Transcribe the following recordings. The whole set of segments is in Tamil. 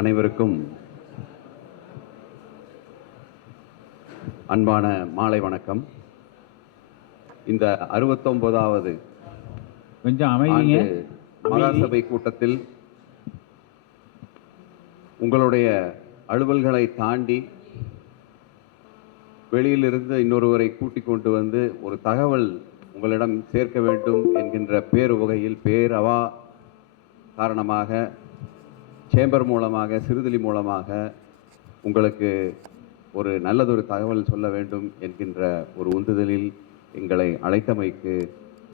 அனைவருக்கும் அன்பான மாலை வணக்கம். இந்த 69வது மகாசபை கூட்டத்தில் உங்களுடைய அலுவல்களை தாண்டி வெளியிலிருந்து இன்னொருவரை கூட்டிக் கொண்டு வந்து ஒரு தகவல் உங்களிடம் சேர்க்க வேண்டும் என்கின்ற பேருவகையில் பேரவா காரணமாக சேம்பர் மூலமாக சிறுதுளி மூலமாக உங்களுக்கு ஒரு நல்லதொரு தகவல் சொல்ல வேண்டும் என்கின்ற ஒரு உந்துதலில் எங்களை அழைத்தமைக்கு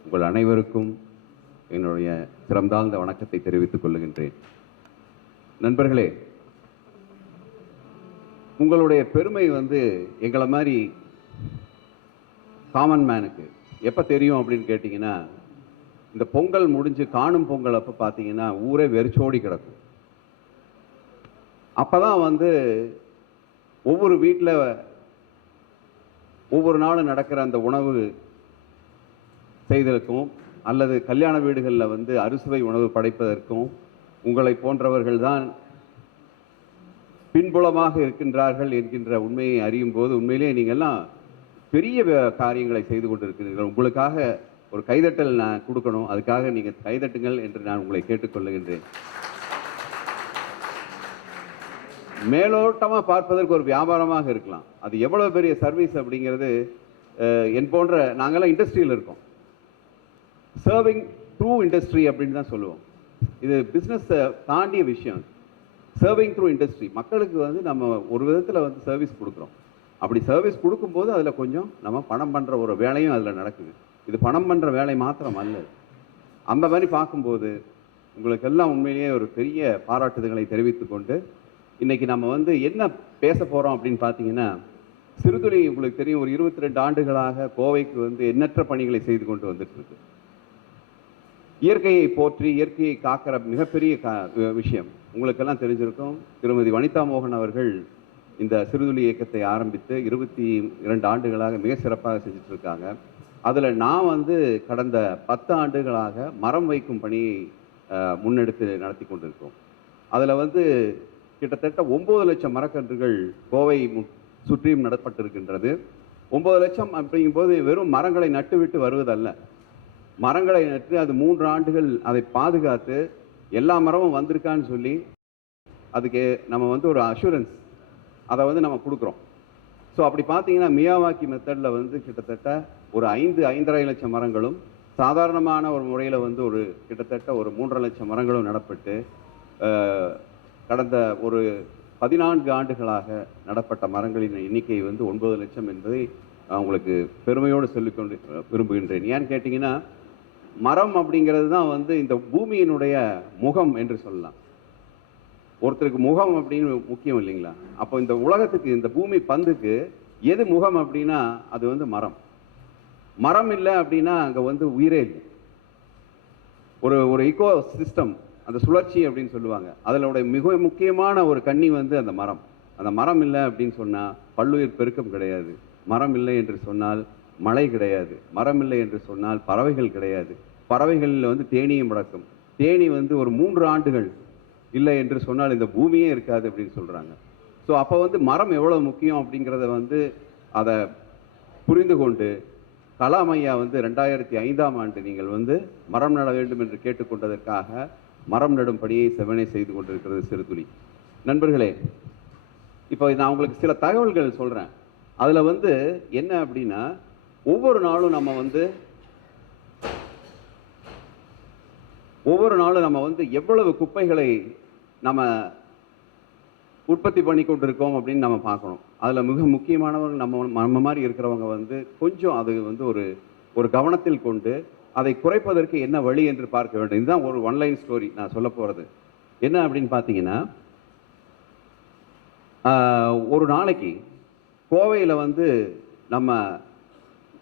உங்கள் அனைவருக்கும் என்னுடைய சிறந்தாழ்ந்த வணக்கத்தை தெரிவித்துக் கொள்கின்றேன். நண்பர்களே, உங்களுடைய பெருமை எங்களை மாதிரி காமன் மேனுக்கு எப்போ தெரியும் அப்படின்னு கேட்டிங்கன்னா, இந்த பொங்கல் முடிஞ்சு காணும் பொங்கல் அப்போ பார்த்தீங்கன்னா ஊரே வெறிச்சோடி கிடக்கும். அப்போ தான் ஒவ்வொரு வீட்டில் ஒவ்வொரு நாளும் நடக்கிற அந்த உணவு செய்ததற்கும் அல்லது கல்யாண வீடுகளில் அறுசுவை உணவு படைப்பதற்கும் உங்களை போன்றவர்கள் தான் பின்புலமாக இருக்கின்றார்கள் என்கின்ற உண்மையை அறியும் போது உண்மையிலே நீங்கள்லாம் பெரிய காரியங்களை செய்து கொண்டிருக்கிறீர்கள். உங்களுக்காக ஒரு கைதட்டல் நான் கொடுக்கணும், அதுக்காக நீங்கள் கைதட்டுங்கள் என்று நான் உங்களை கேட்டுக்கொள்ளுகின்றேன். மேலோட்டமாக பார்ப்பதற்கு ஒரு வியாபாரமாக இருக்கலாம், அது எவ்வளோ பெரிய சர்வீஸ் அப்படிங்கிறது. என் போன்ற நாங்கள்லாம் இண்டஸ்ட்ரியில் இருக்கோம், சர்விங் த்ரூ இண்டஸ்ட்ரி அப்படின்னு தான் சொல்லுவோம். இது பிஸ்னஸை தாண்டிய விஷயம். சர்விங் த்ரூ இண்டஸ்ட்ரி, மக்களுக்கு நம்ம ஒரு விதத்தில் சர்வீஸ் கொடுக்குறோம். அப்படி சர்வீஸ் கொடுக்கும்போது அதில் கொஞ்சம் நம்ம பணம் பண்ணுற ஒரு வேலையும் அதில் நடக்குது. இது பணம் பண்ணுற வேலை மாத்திரம் அல்ல. அந்த மாதிரி பார்க்கும்போது உங்களுக்கெல்லாம் உண்மையிலேயே ஒரு பெரிய பாராட்டுதல்களை தெரிவித்துக்கொண்டு இன்றைக்கி நம்ம என்ன பேச போகிறோம் அப்படின்னு பார்த்தீங்கன்னா, சிறுதுளி உங்களுக்கு தெரியும், ஒரு 22 ஆண்டுகளாக கோவைக்கு எண்ணற்ற பணிகளை செய்து கொண்டு வந்துட்டுருக்கு. இயற்கையை போற்றி இயற்கையை காக்கிற மிகப்பெரிய விஷயம் உங்களுக்கெல்லாம் தெரிஞ்சிருக்கும். திருமதி வனிதா மோகன் அவர்கள் இந்த சிறுதுளி இயக்கத்தை ஆரம்பித்து 22 ஆண்டுகளாக மிக சிறப்பாக செஞ்சுட்டு இருக்காங்க. அதில் நான் கடந்த 10 ஆண்டுகளாக மரம் வைக்கும் பணியை முன்னெடுத்து நடத்தி கொண்டிருக்கோம். அதில் கிட்டத்தட்ட 9 லட்சம் மரக்கன்றுகள் கோவை சுற்றியும் நடப்பட்டிருக்கின்றது. 9 லட்சம் அப்படிங்கும்போது வெறும் மரங்களை நட்டுவிட்டு வருவதல்ல, மரங்களை நட்டு அது 3 ஆண்டுகள் அதை பாதுகாத்து எல்லா மரமும் வந்திருக்கான்னு சொல்லி அதுக்கு நம்ம ஒரு அஷூரன்ஸ் அதை நம்ம கொடுக்குறோம். ஸோ அப்படி பார்த்தீங்கன்னா மியாவாக்கி மெத்தடில் கிட்டத்தட்ட ஒரு 5-5.5 லட்சம் மரங்களும், சாதாரணமான ஒரு முறையில் ஒரு கிட்டத்தட்ட ஒரு 3.5 லட்சம் மரங்களும் நடப்பட்டு கடந்த ஒரு 14 ஆண்டுகளாக நடப்பட்ட மரங்களின் எண்ணிக்கை 9 லட்சம் என்பதை உங்களுக்கு பெருமையோடு சொல்லிக்கொண்டு விரும்புகின்றேன். ஏன்னு கேட்டிங்கன்னா, மரம் அப்படிங்கிறது தான் இந்த பூமியினுடைய முகம் என்று சொல்லலாம். ஒருத்தருக்கு முகம் அப்படின்னு முக்கியம் இல்லைங்களா? அப்போ இந்த உலகத்துக்கு, இந்த பூமி பந்துக்கு எது முகம் அப்படின்னா அது மரம். மரம் இல்லை அப்படின்னா அங்கே உயிரே இல்லை. ஒரு ஈகோ சிஸ்டம், அந்த சுழற்சி அப்படின்னு சொல்லுவாங்க, அதனுடைய மிக முக்கியமான ஒரு கண்ணி அந்த மரம். அந்த மரம் இல்லை அப்படின்னு சொன்னால் பல்லுயிர் பெருக்கம் கிடையாது. மரம் இல்லை என்று சொன்னால் மழை கிடையாது. மரம் இல்லை என்று சொன்னால் பறவைகள் கிடையாது. பறவைகளில் தேனியும் முடக்கும். தேனி ஒரு 3 ஆண்டுகள் இல்லை என்று சொன்னால் இந்த பூமியே இருக்காது அப்படின்னு சொல்கிறாங்க. ஸோ அப்போ மரம் எவ்வளோ முக்கியம் அப்படிங்கிறத அதை புரிந்து கொண்டு கலாம் ஐயா 2005ஆம் ஆண்டு நீங்கள் மரம் நட வேண்டும் என்று கேட்டுக்கொண்டதற்காக மரம் நடும் பணியை செவனே செய்து கொண்டிருக்கிறது சிறுதுளி. நண்பர்களே, இப்போ நான் உங்களுக்கு சில தகவல்கள் சொல்கிறேன். அதில் என்ன அப்படின்னா, ஒவ்வொரு நாளும் நம்ம எவ்வளவு குப்பைகளை நம்ம உற்பத்தி பண்ணி கொண்டிருக்கோம் அப்படின்னு நம்ம பார்க்கணும். அதில் மிக முக்கியமானவர்கள் நம்ம மாதிரி இருக்கிறவங்க கொஞ்சம் அது ஒரு கவனத்தில் கொண்டு அதை குறைப்பதற்கு என்ன வழி என்று பார்க்க வேண்டும். இதுதான் ஒரு ஒன்லைன் ஸ்டோரி நான் சொல்ல போகிறது. என்ன அப்படின்னு பார்த்தீங்கன்னா, ஒரு நாளைக்கு கோவையில் நம்ம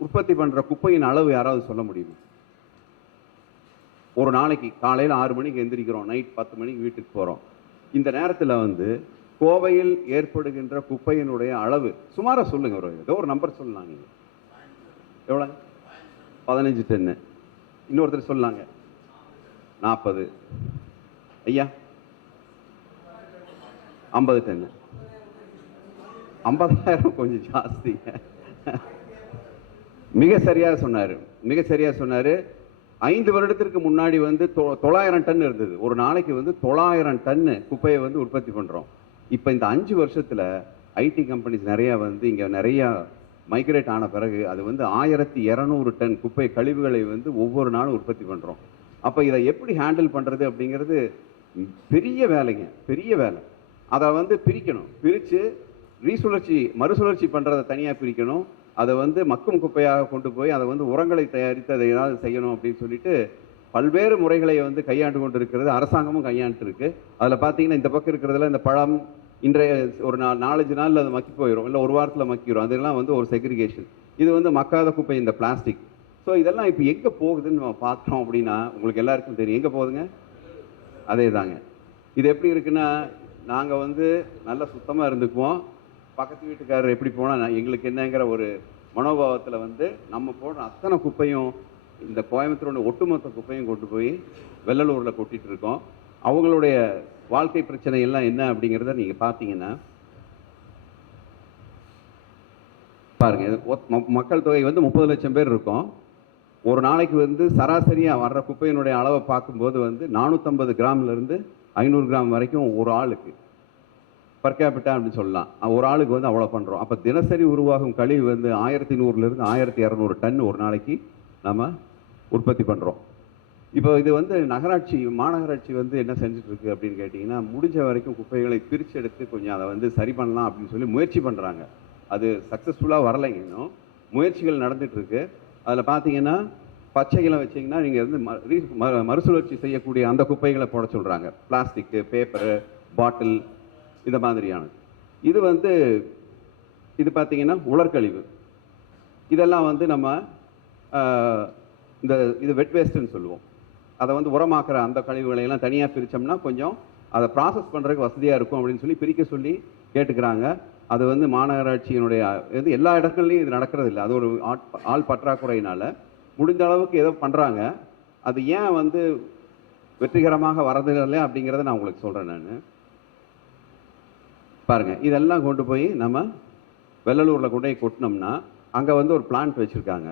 உற்பத்தி பண்ணுற குப்பையின் அளவு யாராவது சொல்ல முடியுமா? ஒரு நாளைக்கு காலையில் 6 மணிக்கு எந்திரிக்கிறோம், நைட் 10 மணிக்கு வீட்டுக்கு போகிறோம். இந்த நேரத்தில் கோவையில் ஏற்படுகின்ற குப்பையினுடைய அளவு சுமாராக சொல்லுங்கள். ஏதோ ஒரு நம்பர் சொல்லலாம். நீங்கள் எவ்வளோ? 15 டன்னு. இன்னொருத்தர் சொல்லாங்க 40. ஐயா 50 டன்னு. 50,000 கொஞ்சம் ஜாஸ்தி. மிக சரியா சொன்னாரு. மிக சரியா சொன்னாரு. 5 வருடத்திற்கு முன்னாடி வந்து 900 டன் இருந்தது. ஒரு நாளைக்கு வந்து 900 டன்னு குப்பையை வந்து உற்பத்தி பண்றோம். இப்ப இந்த 5 வருஷத்துல ஐடி கம்பெனிஸ் நிறைய வந்து இங்க நிறைய மைக்ரேட் ஆன பிறகு அது வந்து 1200 டன் குப்பை கழிவுகளை வந்து ஒவ்வொரு நாளும் உற்பத்தி பண்றோம். அப்ப இதை எப்படி ஹேண்டில் பண்றது அப்படிங்கிறது பெரிய வேலைங்க, பெரிய வேலை. அதை வந்து பிரிக்கணும். பிரிச்சு ரீசுழற்சி மறுசுழற்சி பண்றதை தனியா பிரிக்கணும். அதை வந்து மக்கும் குப்பையாக கொண்டு போய் அதை வந்து உரங்களை தயாரித்து அதை ஏதாவது செய்யணும் அப்படின்னு சொல்லிட்டு பல்வேறு முறைகளை வந்து கையாண்டு கொண்டு இருக்கிறது அரசாங்கமும் கையாண்டு இருக்கு. அதில் பார்த்தீங்கன்னா இந்த பக்கம் இருக்கிறதுல இந்த பழம் இன்றைய ஒரு 4-5 நாளில் அது மக்கி போயிடும், இல்லை ஒரு வாரத்தில் மக்கிடும். அதெல்லாம் வந்து ஒரு செக்ரிகேஷன். இது வந்து மக்காத குப்பை, இந்த பிளாஸ்டிக். ஸோ இதெல்லாம் இப்போ எங்கே போகுதுன்னு நம்ம பார்த்தோம் அப்படின்னா உங்களுக்கு எல்லாருக்கும் தெரியும் எங்கே போகுதுங்க. அதே தாங்க. இது எப்படி இருக்குன்னா, நாங்கள் வந்து நல்லா சுத்தமாக இருந்துக்குவோம், பக்கத்து வீட்டுக்காரர் எப்படி போனால் எங்களுக்கு என்னங்கிற ஒரு மனோபாவத்தில் வந்து நம்ம போடுற அத்தனை குப்பையும் இந்த கோயம்புத்தூரோட ஒட்டுமொத்த குப்பையும் கொண்டு போய் வெள்ளலூரில் கொட்டிட்டு இருக்கோம். அவங்களுடைய வாழ்க்கை பிரச்சனை எல்லாம் என்ன அப்படிங்கிறத நீங்கள் பார்த்தீங்கன்னா பாருங்க. மக்கள் தொகை வந்து 30 லட்சம் பேர் இருக்கும். ஒரு நாளைக்கு வந்து சராசரியாக வர்ற குப்பையினுடைய அளவை பார்க்கும்போது வந்து 450 கிராம்லேருந்து 500 கிராம் வரைக்கும் ஒரு ஆளுக்கு பர் கேபிட்டா அப்படின்னு சொல்லலாம். ஒரு ஆளுக்கு வந்து அவ்வளோ பண்ணுறோம். அப்போ தினசரி உருவாகும் கழிவு வந்து 1100லேருந்து 1200 டன் ஒரு நாளைக்கு நம்ம உற்பத்தி பண்ணுறோம். இப்போ இது வந்து மாநகராட்சி வந்து என்ன செஞ்சுட்டு இருக்கு அப்படின்னு கேட்டிங்கன்னா, முடிஞ்ச வரைக்கும் குப்பைகளை பிரித்து எடுத்து கொஞ்சம் அதை வந்து சரி பண்ணலாம் அப்படின்னு சொல்லி முயற்சி பண்ணுறாங்க. அது சக்ஸஸ்ஃபுல்லாக வரலைங்க, இன்னும் முயற்சிகள் நடந்துட்டு இருக்கு. அதில் பார்த்தீங்கன்னா பச்சைகளை வச்சிங்கன்னா நீங்கள் வந்து மறுசுழற்சி செய்யக்கூடிய அந்த குப்பைகளை போட சொல்கிறாங்க. பிளாஸ்டிக்கு, பேப்பரு, பாட்டில், இந்த மாதிரியானது. இது வந்து இது பார்த்தீங்கன்னா உலர்கழிவு. இதெல்லாம் வந்து நம்ம இது வெட் வேஸ்ட்டுன்னு சொல்லுவோம். அதை வந்து உரமாக்குற அந்த கழிவுகளையெல்லாம் தனியாக பிரித்தோம்னா கொஞ்சம் அதை ப்ராசஸ் பண்ணுறதுக்கு வசதியாக இருக்கும் அப்படின்னு சொல்லி பிரிக்க சொல்லி கேட்டுக்கிறாங்க. அது வந்து மாநகராட்சியினுடைய இது எல்லா இடங்கள்லையும் இது நடக்கிறது இல்லை. அது ஒரு ஆள் பற்றாக்குறையினால முடிந்த அளவுக்கு ஏதோ பண்ணுறாங்க. அது ஏன் வந்து வெற்றிகரமாக வரதில்லை அப்படிங்கிறத நான் உங்களுக்கு சொல்கிறேன். நான் பாருங்கள், இதெல்லாம் கொண்டு போய் நம்ம வெள்ளலூரில் கொண்டு போய் கொட்டினோம்னா அங்கே வந்து ஒரு பிளான்ட் வச்சுருக்காங்க.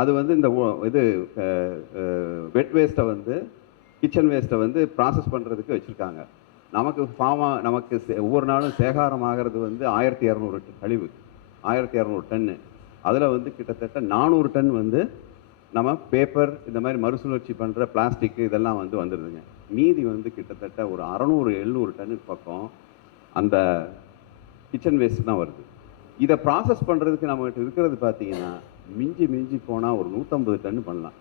அது வந்து இந்த இது வெட் வேஸ்ட்டை வந்து கிச்சன் வேஸ்ட்டை வந்து ப்ராசஸ் பண்ணுறதுக்கு வச்சுருக்காங்க. நமக்கு ஒவ்வொரு நாளும் சேகாரம் ஆகிறது வந்து 1200 கழிவு, 1200 டன்னு. அதில் வந்து கிட்டத்தட்ட 400 டன் வந்து நம்ம பேப்பர், இந்த மாதிரி மறுசுழற்சி பண்ணுற பிளாஸ்டிக்கு இதெல்லாம் வந்து வந்துடுதுங்க. மீதி வந்து கிட்டத்தட்ட ஒரு 600-700 டன்னுக்கு பக்கம் அந்த கிச்சன் வேஸ்ட் தான் வருது. இதை ப்ராசஸ் பண்ணுறதுக்கு நம்மகிட்ட இருக்கிறது பார்த்தீங்கன்னா மிஞ்சி போனால் ஒரு 150 டன்னு பண்ணலாம்.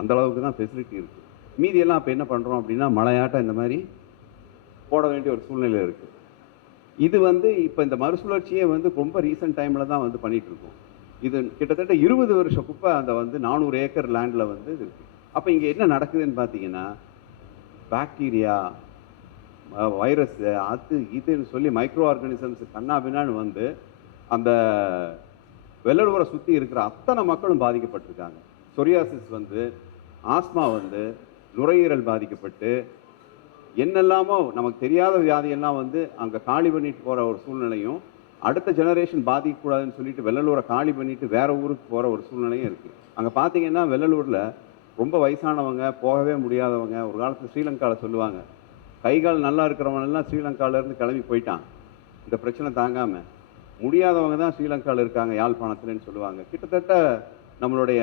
அந்த அளவுக்கு தான் ஃபெசிலிட்டி இருக்குது. மீதியெல்லாம் அப்போ என்ன பண்ணுறோம் அப்படின்னா மழையாட்டம் இந்த மாதிரி போட வேண்டிய ஒரு சூழ்நிலை இருக்குது. இது வந்து இப்போ இந்த மறுசுழற்சியே வந்து ரொம்ப ரீசெண்ட் டைமில் தான் வந்து பண்ணிகிட்டு இருக்கோம். இது கிட்டத்தட்ட 20 வருஷம் குப்பை அந்த வந்து 400 ஏக்கர் லேண்டில் வந்து இருக்குது. அப்போ இங்கே என்ன நடக்குதுன்னு பார்த்தீங்கன்னா, பாக்டீரியா, வைரஸ், அது இதுன்னு சொல்லி மைக்ரோ ஆர்கானிசம்ஸ் கண்ணாபின்னான்னு வந்து அந்த வெள்ளலூரை சுற்றி இருக்கிற அத்தனை மக்களும் பாதிக்கப்பட்டிருக்காங்க. சொரியாசிஸ் வந்து, ஆஸ்மா வந்து, நுரையீரல் பாதிக்கப்பட்டு என்னெல்லாமோ நமக்கு தெரியாத வியாதியெல்லாம் வந்து அங்கே காலி பண்ணிட்டு போகிற ஒரு சூழ்நிலையும், அடுத்த ஜெனரேஷன் பாதிக்கக்கூடாதுன்னு சொல்லிட்டு வெள்ளலூரை காலி பண்ணிட்டு வேற ஊருக்கு போகிற ஒரு சூழ்நிலையும் இருக்குது. அங்கே பார்த்தீங்கன்னா வெள்ளலூரில் ரொம்ப வயசானவங்க, போகவே முடியாதவங்க, ஒரு காலத்தில் ஸ்ரீலங்காவில் சொல்லுவாங்க, கை கால் நல்லா இருக்கிறவனெல்லாம் ஸ்ரீலங்காவிலேருந்து கிளம்பி போயிட்டான் இந்த பிரச்சனை தாங்காமல். முடியாதவங்க தான் ஸ்ரீலங்காவில் இருக்காங்க யாழ்ப்பாணத்துலன்னு சொல்லுவாங்க. கிட்டத்தட்ட நம்மளுடைய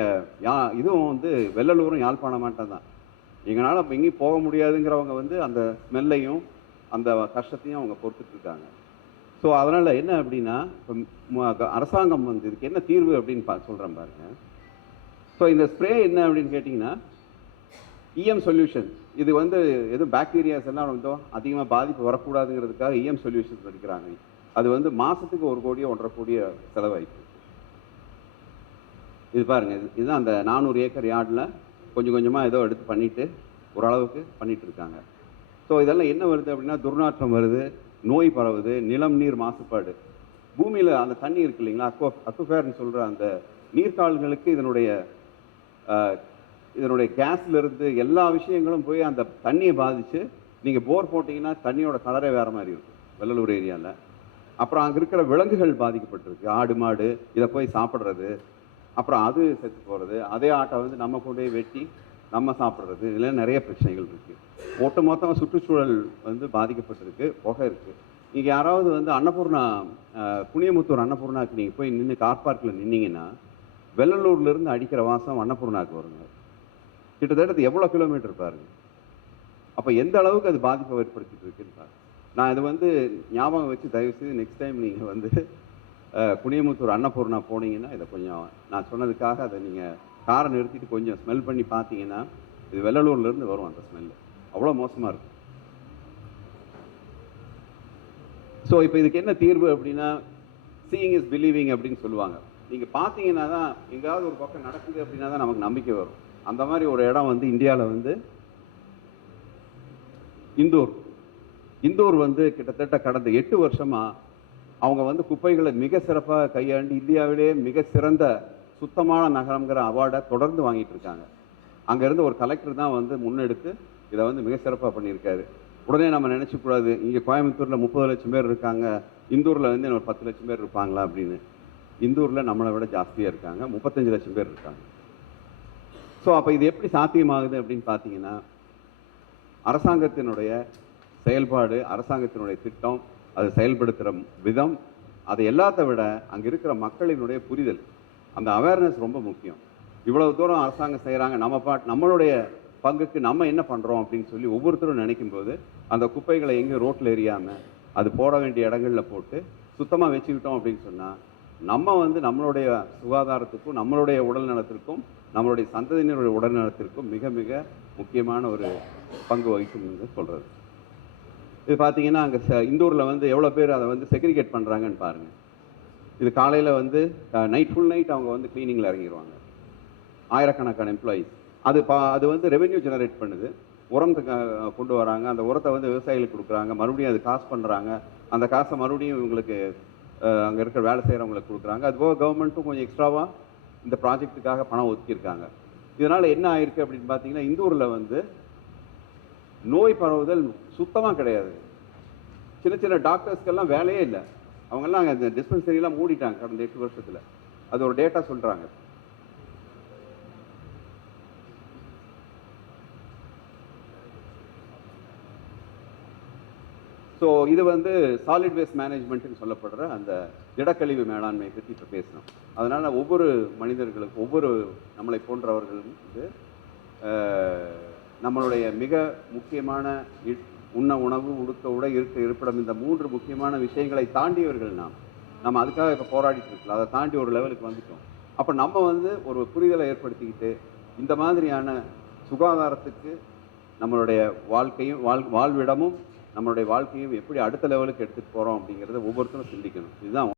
இதுவும் வந்து வெள்ளலூரும் யாழ்ப்பாணமாட்டம் தான். எங்களால் இப்போ எங்கேயும் போக முடியாதுங்கிறவங்க வந்து அந்த ஸ்மெல்லையும் அந்த கஷ்டத்தையும் அவங்க பொறுத்துட்ருக்காங்க. ஸோ அதனால் என்ன அப்படின்னா, இப்போ அரசாங்கம் வந்து இதுக்கு என்ன தீர்வு அப்படின்னு சொல்கிறேன் பாருங்க. ஸோ இந்த ஸ்ப்ரே என்ன அப்படின்னு கேட்டிங்கன்னா, இஎம் சொல்யூஷன். இது வந்து எதுவும் பாக்டீரியாஸ் எல்லாம் வந்து அதிகமாக பாதிப்பு வரக்கூடாதுங்கிறதுக்காக இஎம் சொல்யூஷன்ஸ் எடுக்கிறாங்க. அது வந்து மாதத்துக்கு 1 கோடி 1.5 கோடி செலவாயிருக்கு. இது பாருங்கள், இதுதான் அந்த 400 ஏக்கர் யார்டில் கொஞ்சம் கொஞ்சமாக ஏதோ எடுத்து பண்ணிவிட்டு ஓரளவுக்கு பண்ணிகிட்டு இருக்காங்க. ஸோ இதெல்லாம் என்ன வருது அப்படின்னா, துர்நாற்றம் வருது, நோய் பரவுது, நிலம் நீர் மாசுபாடு. பூமியில் அந்த தண்ணி இருக்கு இல்லைங்களா, அக்வாஃபேர்னு சொல்கிற அந்த நீர்க்கால்களுக்கு இதனுடைய கேஸ்லேருந்து எல்லா விஷயங்களும் போய் அந்த தண்ணியை பாதித்து, நீங்கள் போர் போட்டிங்கன்னா தண்ணியோட கலரே வேறு மாதிரி இருக்கும். வெள்ளலூர் ஏரியாவில். அப்புறம் அங்கே இருக்கிற விலங்குகள் பாதிக்கப்பட்டிருக்கு. ஆடு மாடு இதை போய் சாப்பிட்றது, அப்புறம் அது செத்து போகிறது, அதே ஆட்டை வந்து நம்ம கொண்டு போய் வெட்டி நம்ம சாப்பிட்றது, இதில் நிறைய பிரச்சனைகள் இருக்குது. ஒட்டு மொத்தமாக சுற்றுச்சூழல் வந்து பாதிக்கப்பட்டிருக்கு, புகை இருக்குது. நீங்கள் யாராவது வந்து அன்னபூர்ணா புனியமுத்தூர் அன்னபூர்ணாவுக்கு நீங்கள் போய் நின்று கார் பார்க்கில் நின்னீங்கன்னா வெள்ளலூர்லேருந்து அடிக்கிற வாசம் அன்னபூர்ணாவுக்கு வருங்க. கிட்டத்தட்ட எவ்வளோ கிலோமீட்டர் பாருங்க. அப்போ எந்த அளவுக்கு அது பாதிப்பை ஏற்படுத்திட்டு இருக்குன்னு பாருங்க. நான் இது வந்து ஞாபகம் வச்சு தயவுசெய்து நெக்ஸ்ட் டைம் நீங்கள் வந்து புனியமுத்தூர் அன்னபூர்ணா போனீங்கன்னா இதை கொஞ்சம் நான் சொன்னதுக்காக அதை நீங்கள் காரை நிறுத்திட்டு கொஞ்சம் ஸ்மெல் பண்ணி பார்த்தீங்கன்னா இது வெள்ளலூர்லேருந்து வரும் அந்த ஸ்மெல்லு. அவ்வளோ மோசமாக இருக்கும். ஸோ இப்போ இதுக்கு என்ன தீர்வு அப்படின்னா, சீயிங் இஸ் பிலீவிங் அப்படின்னு சொல்லுவாங்க. நீங்கள் பார்த்தீங்கன்னா தான், எங்கேயாவது ஒரு பக்கம் நடக்குது அப்படின்னா தான் நமக்கு நம்பிக்கை வரும். அந்த மாதிரி ஒரு இடம் வந்து இந்தியாவில் வந்து இந்தூர் வந்து கிட்டத்தட்ட கடந்த 8 வருஷமாக அவங்க வந்து குப்பைகளை மிக சிறப்பாக கையாண்டு இந்தியாவிலேயே மிக சிறந்த சுத்தமான நகரங்கிற அவார்டை தொடர்ந்து வாங்கிட்டு இருக்காங்க. அங்கேருந்து ஒரு கலெக்டர் தான் வந்து முன்னெடுத்து இதை வந்து மிக சிறப்பாக பண்ணியிருக்காரு. உடனே நம்ம நினச்சக்கூடாது, இங்கே கோயம்புத்தூரில் 30 லட்சம் பேர் இருக்காங்க, இந்தூரில் வந்து ஒரு 10 லட்சம் பேர் இருப்பாங்களா அப்படின்னு. இந்தூரில் நம்மளை விட ஜாஸ்தியாக இருக்காங்க, 35 லட்சம் பேர் இருக்காங்க. ஸோ அப்போ இது எப்படி சாத்தியமாகுது அப்படின்னு பார்த்தீங்கன்னா, அரசாங்கத்தினுடைய செயல்பாடு, அரசாங்கத்தினுடைய திட்டம், அதை செயல்படுத்துகிற விதம், அதை எல்லாத்த விட அங்கே இருக்கிற மக்களினுடைய புரிதல், அந்த அவேர்னஸ் ரொம்ப முக்கியம். இவ்வளவு தூரம் அரசாங்கம் செய்கிறாங்க, நம்மளுடைய பங்குக்கு நம்ம என்ன பண்ணுறோம் அப்படின்னு சொல்லி ஒவ்வொருத்தரும் நினைக்கும்போது அந்த குப்பைகளை எங்கேயும் ரோட்டில் எரியாமல் அது போட வேண்டிய இடங்களில் போட்டு சுத்தமாக வச்சுக்கிட்டோம் அப்படின்னு சொன்னால் நம்ம வந்து நம்மளுடைய சுகாதாரத்துக்கும் நம்மளுடைய உடல் நலத்திற்கும் நம்மளுடைய சந்ததியினருடைய உடல் நலத்திற்கும் மிக மிக முக்கியமான ஒரு பங்கு வகிக்கும் என்று சொல்கிறது. இது பார்த்தீங்கன்னா அங்கே இந்தூரில் வந்து எவ்வளோ பேர் அதை வந்து செக்ரிகேட் பண்ணுறாங்கன்னு பாருங்கள். இது காலையில் வந்து ஃபுல் நைட் அவங்க வந்து க்ளீனிங்கில் இறங்கிடுவாங்க, ஆயிரக்கணக்கான எம்ப்ளாயீஸ். அது வந்து ரெவென்யூ ஜெனரேட் பண்ணுது, உரம் கொண்டு வராங்க, அந்த உரத்தை வந்து விவசாயிகளுக்கு கொடுக்குறாங்க, மறுபடியும் அது காசு பண்ணுறாங்க, அந்த காசை மறுபடியும் இவங்களுக்கு அங்கே இருக்கிற வேலை செய்கிறவங்களுக்கு கொடுக்குறாங்க. அதுபோக கவர்மெண்ட்டும் கொஞ்சம் எக்ஸ்ட்ராவாக இந்த ப்ராஜெக்ட்டுக்காக பணம் ஒதுக்கியிருக்காங்க. இதனால் என்ன ஆயிருக்கு அப்படின்னு பார்த்தீங்கன்னா, இந்தூரில் வந்து நோய் பரவுதல் சுத்தமாக கிடையாது. சின்ன சின்ன டாக்டர்ஸ்க்கெல்லாம் வேலையே இல்லை, அவங்கெல்லாம் அங்கே இந்த டிஸ்பென்சரியெல்லாம் மூடிட்டாங்க கடந்த 8 வருஷத்தில். அது ஒரு டேட்டா சொல்கிறாங்க. ஸோ இது வந்து சாலிட் வேஸ்ட் மேனேஜ்மெண்ட்டுன்னு சொல்லப்படுற அந்த திடக்கழிவு மேலாண்மையை பற்றி இப்போ பேசணும். அதனால் ஒவ்வொரு மனிதர்களுக்கும், ஒவ்வொரு நம்மளை போன்றவர்களும் வந்து நம்மளுடைய மிக முக்கியமான உண்ண உணவு, உடுக்க உடை, இருக்க இருப்பிடம், இந்த 3 முக்கியமான விஷயங்களை தாண்டியவர்கள் நம்ம அதுக்காக இப்போ போராடிட்டு இருக்கலாம். அதை தாண்டி ஒரு லெவலுக்கு வந்துட்டோம். அப்போ நம்ம வந்து ஒரு புரிதலை ஏற்படுத்திக்கிட்டு இந்த மாதிரியான சுகாதாரத்துக்கு நம்மளுடைய வாழ்க்கையும் வாழ்விடமும் நம்மளுடைய வாழ்க்கையும் எப்படி அடுத்த லெவலுக்கு எடுத்துகிட்டு போகிறோம் அப்படிங்கிறத ஒவ்வொருத்தரும் சிந்திக்கணும். இதுதான்